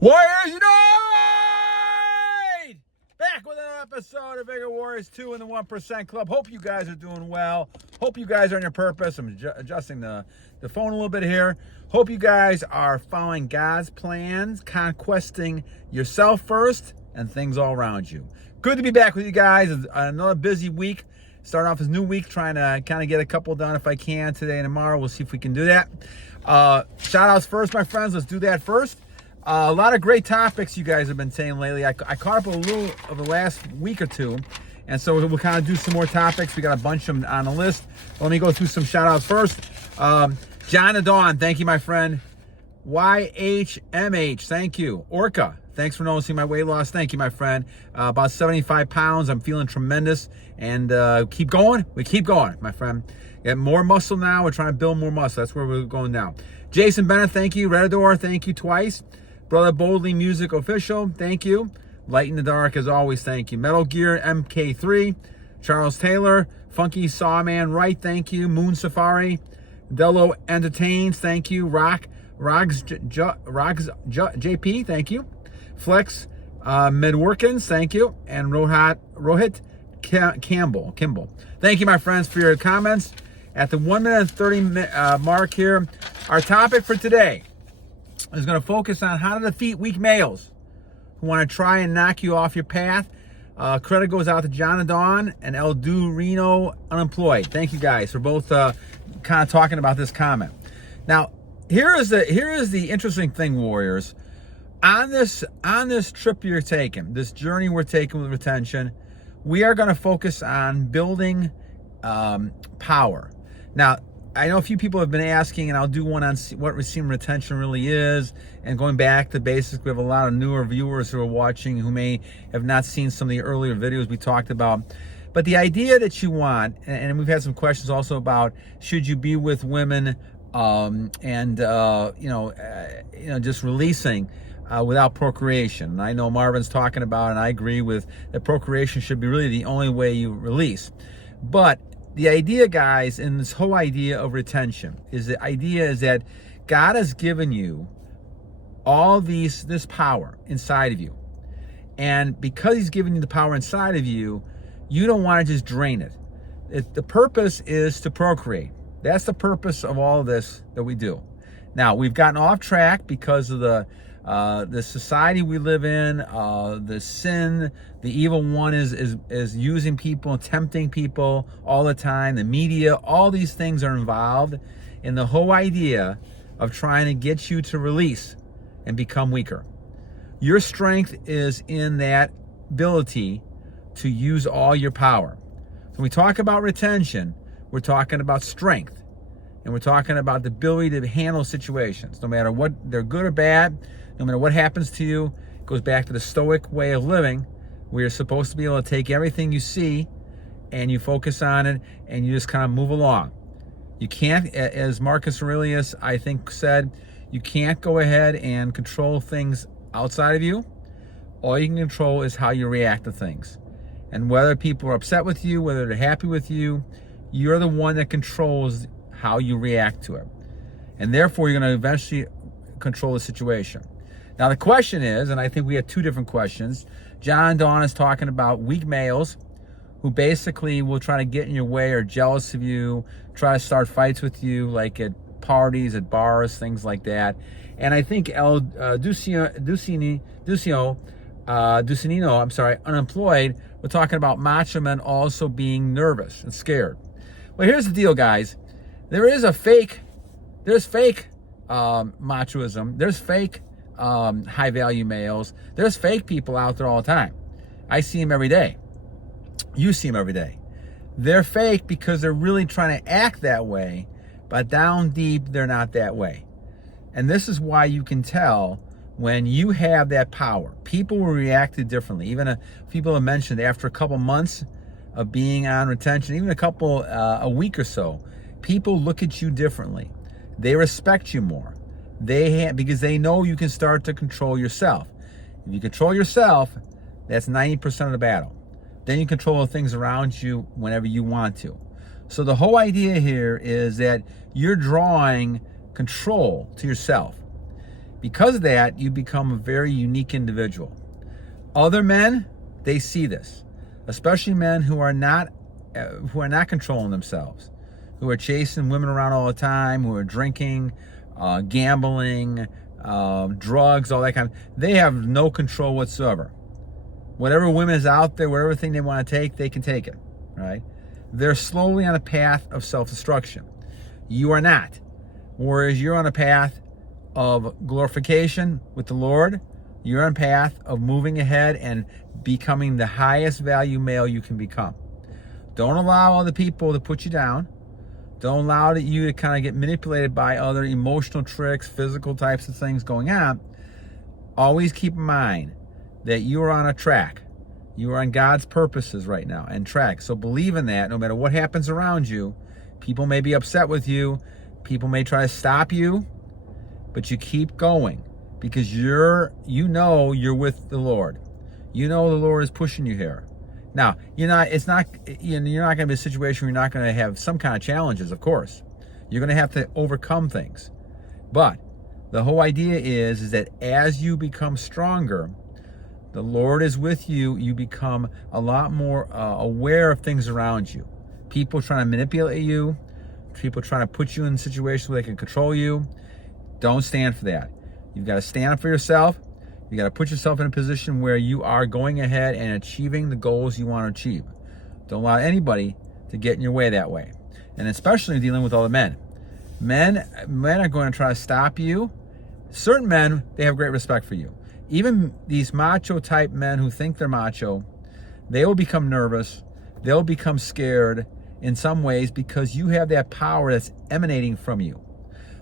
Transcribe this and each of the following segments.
Warriors Unite! Back with another episode of Bigger Warriors 2 in the 1% Club. Hope you guys are doing well. Hope you guys are on your purpose. I'm adjusting the phone a little bit here. Hope you guys are following God's plans, conquesting yourself first, and things all around you. Good to be back with you guys. It's another busy week. Starting off this new week, trying to kind of get a couple done if I can today and tomorrow. We'll see if we can do that. Shout outs first, my friends. Let's do that first. A lot of great topics you guys have been saying lately. I caught up a little of the last week or two, and so we'll kind of do some more topics. We got a bunch of them on the list. Let me go through some shout outs first. Jon the Dawn, thank you, my friend. YhMH, thank you. ORCA, thanks for noticing my weight loss. Thank you, my friend. About 75 pounds. I'm feeling tremendous. And keep going. We keep going, my friend. Get more muscle now. We're trying to build more muscle. That's where we're going now. Jason Bennett, thank you. Redadore, thank you twice. Brother Boldly Music Official, thank you. Light in the Dark, as always, thank you. Metalgear MK3. Charles Tailor. Funky Sawman Wright, thank you. Moon Safari. Delo Entertains, thank you. Rockz Jp, thank you. Flex Medewerkers, thank you. And rohit kamble. Thank you, my friends, for your comments. At the 1 minute and 30 mark here, our topic for today is going to focus on how to defeat weak males who want to try and knock you off your path. Credit goes out to Jon the Dawn and duderino Unemployed. Thank you guys for both kind of talking about this comment. Now, here is the interesting thing, Warriors. On this trip you're taking, this journey we're taking with retention, we are going to focus on building power. Now, I know a few people have been asking, and I'll do one on what receiving retention really is, and going back to basics. We have a lot of newer viewers who are watching who may have not seen some of the earlier videos we talked about. But the idea that you want, and we've had some questions also about, should you be with women just releasing without procreation. And I know Marvin's talking about, and I agree with, that procreation should be really the only way you release. But the idea, guys, in this whole idea of retention is that God has given you all this power inside of you. And because he's given you the power inside of you, you don't want to just drain it. The purpose is to procreate. That's the purpose of all of this that we do. Now, we've gotten off track because of the society we live in, the sin, the evil one is using people, tempting people all the time. The media, all these things are involved in the whole idea of trying to get you to release and become weaker. Your strength is in that ability to use all your power. So when we talk about retention, we're talking about strength, and we're talking about the ability to handle situations, no matter what they're good or bad. No matter what happens to you. It goes back to the stoic way of living, where you're supposed to be able to take everything you see and you focus on it and you just kind of move along. You can't, as Marcus Aurelius, I think, said, you can't go ahead and control things outside of you. All you can control is how you react to things. And whether people are upset with you, whether they're happy with you, you're the one that controls how you react to it. And therefore, you're going to eventually control the situation. Now, the question is, and I think we have two different questions. Jon Dawn is talking about weak males who basically will try to get in your way or jealous of you, try to start fights with you, like at parties, at bars, things like that. And I think Duderino, Unemployed, we're talking about macho men also being nervous and scared. Well, here's the deal, guys. There's fake machoism. There's fake high value males. There's fake people out there all the time. I see them every day. You see them every day. They're fake because they're really trying to act that way, but down deep they're not that way. And this is why you can tell when you have that power. People will react to it differently. Even people have mentioned after a couple months of being on retention, even a week or so, people look at you differently. They respect you more. Because they know you can start to control yourself. If you control yourself, that's 90% of the battle. Then you control the things around you whenever you want to. So the whole idea here is that you're drawing control to yourself. Because of that, you become a very unique individual. Other men, they see this, especially men who are not controlling themselves, who are chasing women around all the time, who are drinking, gambling, drugs, all that kind of. They have no control whatsoever. Whatever women is out there, whatever thing they want to take, they can take it, right? They're slowly on a path of self-destruction. You are not. Whereas you're on a path of glorification with the Lord, you're on a path of moving ahead and becoming the highest value male you can become. Don't allow other people to put you down. Don't allow you to kind of get manipulated by other emotional tricks, physical types of things going on. Always keep in mind that you are on a track. You are on God's purposes right now and track. So believe in that. No matter what happens around you, people may be upset with you. People may try to stop you, but you keep going because you know you're with the Lord. You know the Lord is pushing you here. Now, you're not going to be a situation where you're not going to have some kind of challenges, of course. You're going to have to overcome things. But the whole idea is that as you become stronger, the Lord is with you. You become a lot more aware of things around you. People trying to manipulate you. People trying to put you in situations where they can control you. Don't stand for that. You've got to stand up for yourself. You got to put yourself in a position where you are going ahead and achieving the goals you want to achieve. Don't allow anybody to get in your way that way. And especially dealing with other men. Men are going to try to stop you. Certain men, they have great respect for you. Even these macho type men who think they're macho, they will become nervous. They'll become scared in some ways because you have that power that's emanating from you.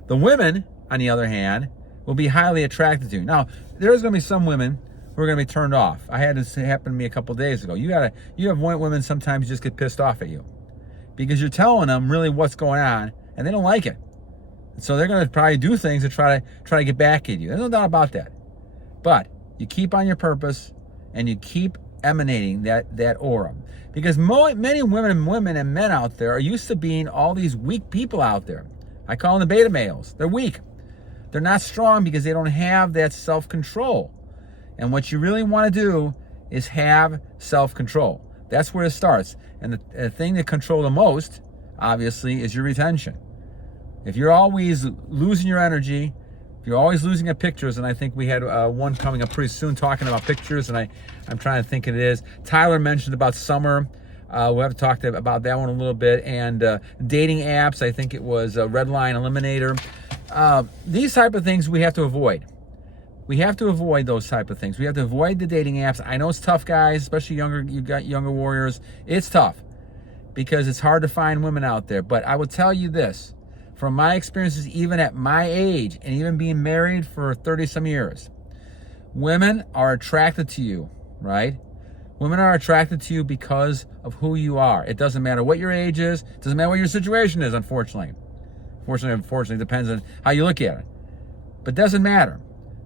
The women, on the other hand, will be highly attracted to you. Now, there's going to be some women who are going to be turned off. I had this happen to me a couple of days ago. You have women sometimes just get pissed off at you because you're telling them really what's going on and they don't like it. So they're going to probably do things to try to get back at you. There's no doubt about that. But you keep on your purpose and you keep emanating that aura. Because many women and men out there are used to being all these weak people out there. I call them the beta males. They're weak. They're not strong because they don't have that self-control. And what you really want to do is have self-control. That's where it starts. And the thing that controls the most, obviously, is your retention. If you're always losing your energy, if you're always losing at pictures, and I think we had one coming up pretty soon talking about pictures, and I'm trying to think it is. Tailor mentioned about summer. We'll have to talk about that one a little bit. And dating apps, I think it was Redline Eliminator. These type of things we have to avoid. We have to avoid those type of things. We have to avoid the dating apps. I know it's tough, guys, especially you got younger warriors. It's tough because it's hard to find women out there. But I will tell you this, from my experiences, even at my age and even being married for 30-some years, women are attracted to you, right? Women are attracted to you because of who you are. It doesn't matter what your age is. It doesn't matter what your situation is, unfortunately. Unfortunately, it depends on how you look at it. But it doesn't matter.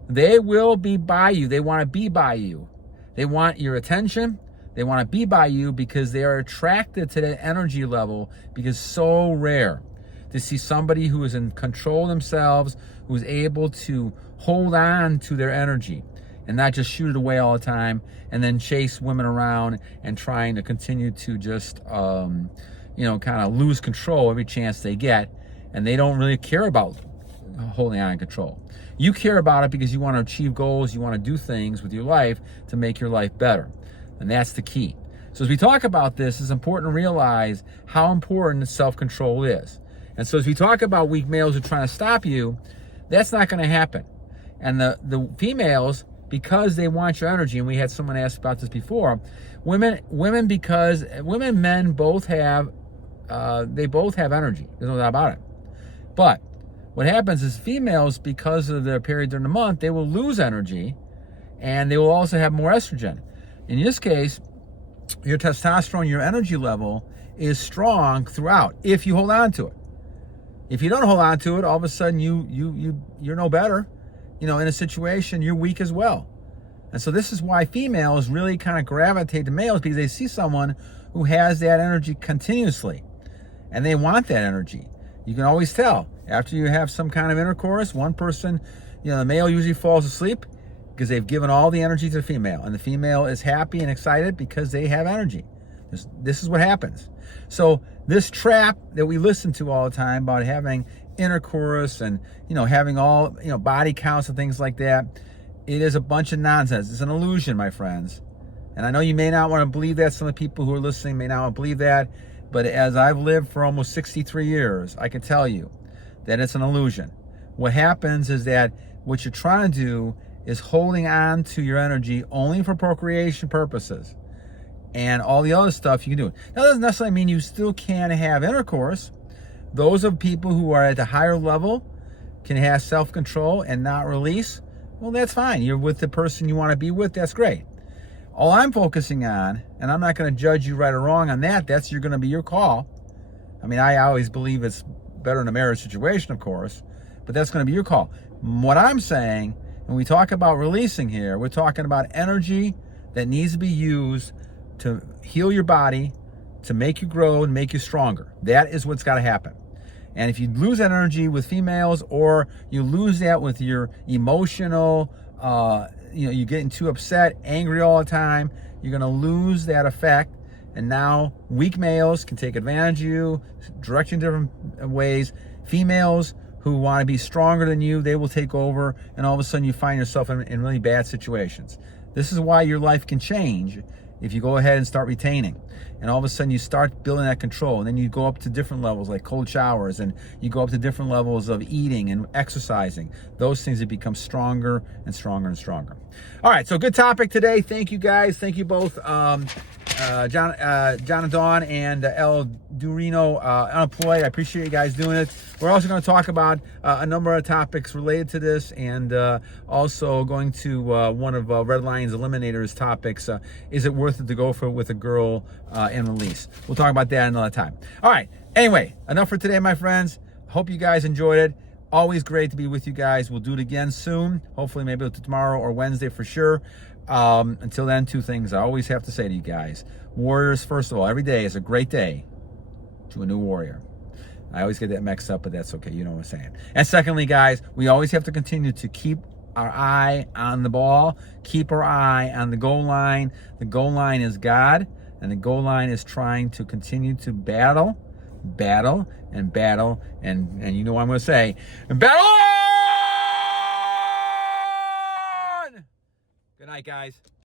They will be by you. They want to be by you. They want your attention. They want to be by you because they are attracted to that energy level because it's so rare to see somebody who is in control of themselves, who is able to hold on to their energy and not just shoot it away all the time and then chase women around and trying to continue to just, kind of lose control every chance they get. And they don't really care about holding on in control. You care about it because you want to achieve goals, you want to do things with your life to make your life better. And that's the key. So as we talk about this, it's important to realize how important self-control is. And so as we talk about weak males who are trying to stop you, that's not going to happen. And the females, because they want your energy, and we had someone ask about this before, men both have energy. There's no doubt about it. But what happens is females, because of their period during the month, they will lose energy and they will also have more estrogen. In this case, your testosterone, your energy level is strong throughout if you hold on to it. If you don't hold on to it, all of a sudden you're no better. In a situation, you're weak as well. And so this is why females really kind of gravitate to males, because they see someone who has that energy continuously and they want that energy. You can always tell after you have some kind of intercourse, one person the male usually falls asleep because they've given all the energy to the female, and the female is happy and excited because they have energy. This is what happens. So this trap that we listen to all the time about having intercourse and having all body counts and things like that, it is a bunch of nonsense. It's an illusion, my friends. And I know you may not want to believe that. Some of the people who are listening may not want to believe that. But as I've lived for almost 63 years, I can tell you that it's an illusion. What happens is that what you're trying to do is holding on to your energy only for procreation purposes. And all the other stuff you can do. That doesn't necessarily mean you still can't have intercourse. Those of people who are at the higher level can have self-control and not release. Well, that's fine. You're with the person you want to be with. That's great. All I'm focusing on, and I'm not going to judge you right or wrong on that. That's going to be your call. I mean, I always believe it's better in a marriage situation, of course, but that's going to be your call. What I'm saying, when we talk about releasing here, we're talking about energy that needs to be used to heal your body, to make you grow and make you stronger. That is what's got to happen. And if you lose that energy with females, or you lose that with your emotional, you're getting too upset, angry all the time, you're going to lose that effect. And now weak males can take advantage of you, direct you in different ways. Females who want to be stronger than you, they will take over, and all of a sudden you find yourself in really bad situations. This is why your life can change if you go ahead and start retaining. And all of a sudden you start building that control, and then you go up to different levels like cold showers, and you go up to different levels of eating and exercising. Those things that become stronger and stronger and stronger. All right, so good topic today. Thank you guys. Thank you both, Jon the Dawn and duderino, Unemployed. I appreciate you guys doing it. We're also going to talk about a number of topics related to this, and also going to one of Red Lion's Eliminators topics. Is it worth it to go with a girl and release? We'll talk about that another time. All right. Anyway, enough for today, my friends. Hope you guys enjoyed it. Always great to be with you guys. We'll do it again soon. Hopefully maybe tomorrow or Wednesday for sure. Until then, two things I always have to say to you guys. Warriors, first of all, every day is a great day to a new warrior. I always get that mixed up, but that's okay. You know what I'm saying. And secondly, guys, we always have to continue to keep our eye on the ball, keep our eye on the goal line. The goal line is God, and the goal line is trying to continue to battle, and you know what I'm going to say, battle on! Good night, guys.